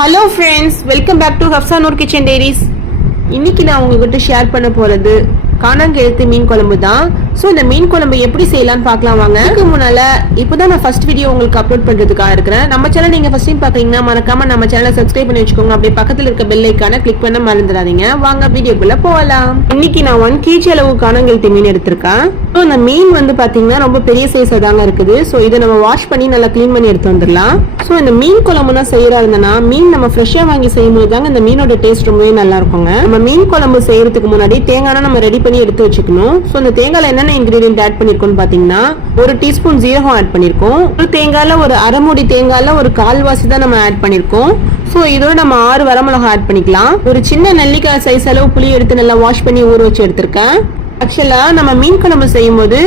Hello friends, welcome back to Hafsanoor kitchen diaries. இன்னைக்கு நான் உங்ககிட்ட ஷேர் பண்ண போறது காணாங்கெழுத்து மீன் குழம்பு தான். ஸோ இந்த மீன் குழம்பு எப்படி செய்யலாம்னு பார்க்கலாம் வாங்க. அதுக்கு முன்னால இப்போதான் நான் ஃபர்ஸ்ட் வீடியோ உங்களுக்கு அப்லோட் பண்றதுக்காக இருக்கிறேன். நம்ம சேனல் நீங்க ஃபர்ஸ்ட் டைம் பாக்குறீங்கன்னா மறக்காம நம்ம சேனலை சப்ஸ்கிரைப் பண்ணி வச்சுக்கோங்க. அப்படியே பக்கத்தில் இருக்க பெல் ஐக்கான கிளிக் பண்ண மறந்துடாதீங்க. வாங்க வீடியோக்குள்ள போகலாம். இன்னைக்கு நான் 1 kg அளவு காணாங்கெழுத்து மீன் எடுத்திருக்கேன். ஸோ இந்த மீன் வந்து பாத்தீங்கன்னா ரொம்ப பெரிய சைஸ் தாங்க இருக்குது. ஸோ இதை நம்ம வாஷ் பண்ணி நல்லா கிளீன் பண்ணி எடுத்து வந்துடலாம். ஸோ இந்த மீன் குழம்புனா செய்யறா இருந்தனா மீன் நம்ம ஃப்ரெஷ்ஷா வாங்கி செய்யும் போது தாங்க இந்த மீனோட டேஸ்ட் ரொம்பவே நல்லா இருக்குங்க. நம்ம மீன் குழம்பு செய்யறதுக்கு முன்னாடி தேங்காய் நம்ம ரெடி பண்ணி எடுத்து வச்சுக்கணும். ஸோ இந்த தேங்காயில என்னென்ன இன்கிரீடியன்ட் ஆட் பண்ணிருக்கோம் பாத்தீங்கன்னா 1 டீஸ்பூன் ஜீரகம் ஆட் பண்ணிருக்கோம். ஒரு தேங்காயில ஒரு அரை மூடி தேங்காயில ஒரு கால்வாசி தான் நம்ம ஆட் பண்ணிருக்கோம். ஸோ இதோட நம்ம 6 வரமிளகாய் ஆட் பண்ணிக்கலாம். ஒரு சின்ன நெல்லிக்காய் சைஸ் அளவு புளி எடுத்து நல்லா வாஷ் பண்ணி ஊற வச்சு எடுத்திருக்கேன். ஆக்சுவலா நம்ம மீன் குழம்பு செய்யும் போது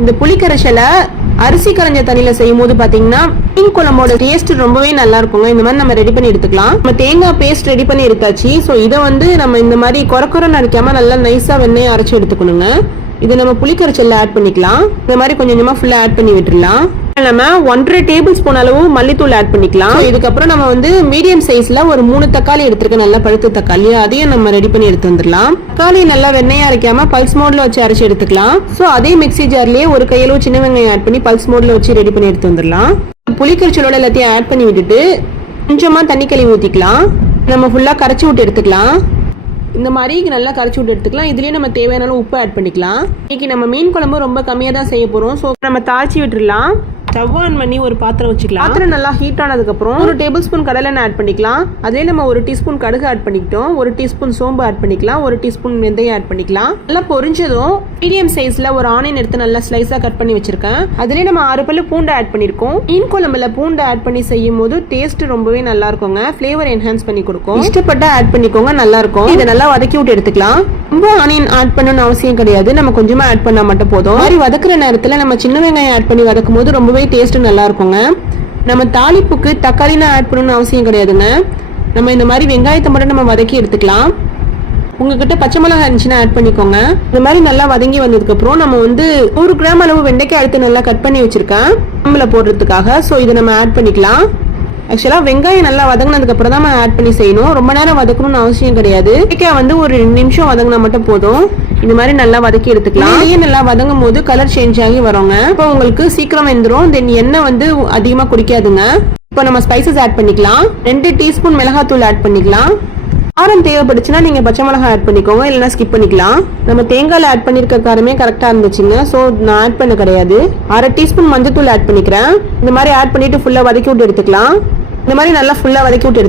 இந்த புளி கரைசலை அரிசி கரைஞ்ச தண்ணியில செய்யும் போது பாத்தீங்கன்னா மீன் குழம்போட டேஸ்ட் ரொம்பவே நல்லா இருக்குங்க. இந்த மாதிரி நம்ம ரெடி பண்ணி எடுத்துக்கலாம். நம்ம தேங்காய் பேஸ்ட் ரெடி பண்ணி எடுத்தாச்சு. ஸோ இதை வந்து நம்ம இந்த மாதிரி கொரக்கொரன்னு அரைக்காம நல்லா நைஸா வெண்ணெய் அரைச்சு எடுத்துக்கணுங்க. இது நம்ம புளி கரைச்சல்ல ஆட் பண்ணிக்கலாம். இந்த மாதிரி கொஞ்சம் கொஞ்சமா ஃபுல்லா ஆட் பண்ணி விட்டுடலாம். நம்ம 1.5 டேபிள் ஸ்பூன் அளவு மல்லித்தூள் ஆட் பண்ணிக்கலாம். இதுக்கப்புறம் நம்ம வந்து மீடியம் சைஸ்ல ஒரு 3 தக்காளி எடுத்துருக்க, நல்லா பழுத்த தக்காளி, அதையும் நம்ம ரெடி பண்ணி எடுத்து வந்துடலாம். தக்காளி நல்லா வெண்ணெய் அரைக்காம பல்ஸ் மோட்ல வச்சு அரைச்சு எடுத்துக்கலாம். ஸோ அதே மிக்ஸி ஜார்லயே ஒரு கையளவு சின்ன வெங்காயம் ஆட் பண்ணி பல்ஸ் மோட்ல வச்சு ரெடி பண்ணி எடுத்து வந்துடலாம். புளிக்கரைச்சலோட எல்லாத்தையும் ஆட் பண்ணி விட்டுட்டு கொஞ்சமா தண்ணி கழுவி ஊத்திக்கலாம். நம்ம ஃபுல்லா கரைச்சி விட்டு எடுத்துக்கலாம். இந்த மாதிரி நல்லா கரைச்சி விட்டு எடுத்துக்கலாம். இதுலயே நம்ம தேவையான உப்பு ஆட் பண்ணிக்கலாம். இன்னைக்கு நம்ம மீன் குழம்பு ரொம்ப கம்மியாக தான் செய்ய போறோம். ஸோ நம்ம தாளிச்சு விட்டுடலாம். ஸ்டவ் ஆன் பண்ணி ஒரு பாத்திரம் வச்சுக்கலாம். பாத்திரம் நல்லா ஹீட் ஆனதுக்கு அப்புறம் 1 டேபிள் ஸ்பூன் கடலெண்ணெய் ஆட் பண்ணிக்கலாம். அதே நம்ம 1 டீஸ்பூன் கடுகு ஆட் பண்ணிக்கிட்டோம். 1 டீஸ்பூன் சோம்பு ஆட் பண்ணிக்கலாம். 1 டீஸ்பூன் வெந்தயம் ஆட் பண்ணிக்கலாம். நல்லா பொரிஞ்சதும் மீடியம் சைஸ்ல ஒரு ஆனியன் எடுத்து நல்லா ஸ்லைஸா கட் பண்ணி வச்சிருக்கேன். அதுலயே நம்ம 6 பல்லு பூண்டு ஆட் பண்ணிருக்கோம். மீன் குழம்புல பூண்டு ஆட் பண்ணி செய்யும் போது டேஸ்ட் ரொம்பவே நல்லா இருக்குங்க. ஃபிளேவர் என்ஹான்ஸ் பண்ணி கொடுக்கும். இஷ்டப்பட்ட ஆட் பண்ணிக்கோங்க, நல்லா இருக்கும். இதை நல்லா வதக்கி விட்டு எடுத்துக்கலாம். ரொம்ப ஆனியன் ஆட் பண்ணணும்னு அவசியம் கிடையாது. நம்ம கொஞ்சமா ஆட் பண்ணா மட்டும் போதும். மாதிரி வதக்குற நேரத்துல நம்ம சின்ன வெங்காயம் ஆட் பண்ணி வதக்கும் போது ரொம்பவே டேஸ்ட் நல்லா இருக்குங்க. நம்ம தாளிப்புக்கு தக்காளினா ஆட் பண்ணணும்னு அவசியம் கிடையாதுங்க. நம்ம இந்த மாதிரி வெங்காயத்தை மட்டும் நம்ம வதக்கி எடுத்துக்கலாம். உங்ககிட்ட பச்சை மிளகாய் இருந்துச்சுன்னா ஆட் பண்ணிக்கோங்க. இந்த மாதிரி நல்லா வதங்கி வந்ததுக்கு அப்புறம் நம்ம வந்து 100 கிராம் அளவு வெண்டைக்காய் எடுத்து நல்லா கட் பண்ணி வச்சிருக்கேன் குழம்புல போடுறதுக்காக. ஸோ இதை நம்ம ஆட் பண்ணிக்கலாம். ஆக்சுவலா வெங்காயம் நல்லா வதங்கினதுக்கு அப்புறம் தான் நம்ம ஆட் பண்ணி செய்யணும். ரொம்ப நேரம் வதக்கணும்னு அவசியம் கிடையாது. வெண்டைக்காய் வந்து ஒரு 2 நிமிஷம் வதங்கினா மட்டும் போதும். இந்த மாதிரி நல்லா வதக்கி எடுத்துக்கலாம். நல்லா வதங்கும் போது கலர் சேஞ்ச் ஆகி வருங்க. இப்போ உங்களுக்கு சீக்கிரம் வெந்துடும். தென் எண்ணெய் வந்து அதிகமா குடிக்காதுங்க. இப்போ நம்ம ஸ்பைசஸ் ஆட் பண்ணிக்கலாம். 2 டீஸ்பூன் மிளகாத்தூள் ஆட் பண்ணிக்கலாம். காரம் தேவைப்படுச்சுன்னா நீங்க பச்சை மிளகாய் ஆட் பண்ணிக்கோங்க, இல்லைன்னா ஸ்கிப் பண்ணிக்கலாம். நம்ம தேங்காயில ஆட் பண்ணிருக்க காரமே கரெக்டா இருந்துச்சுங்க. ஸோ நான் ஆட் பண்ண கிடையாது. 1/2 டீஸ்பூன் மஞ்சத்தூள் ஆட் பண்ணிக்கிறேன். இந்த மாதிரி ஆட் பண்ணிட்டு ஃபுல்லா வதக்கி விட்டு எடுத்துக்கலாம். இந்த மாதிரி நல்லா ஃபுல்லா வதக்கி விட்டு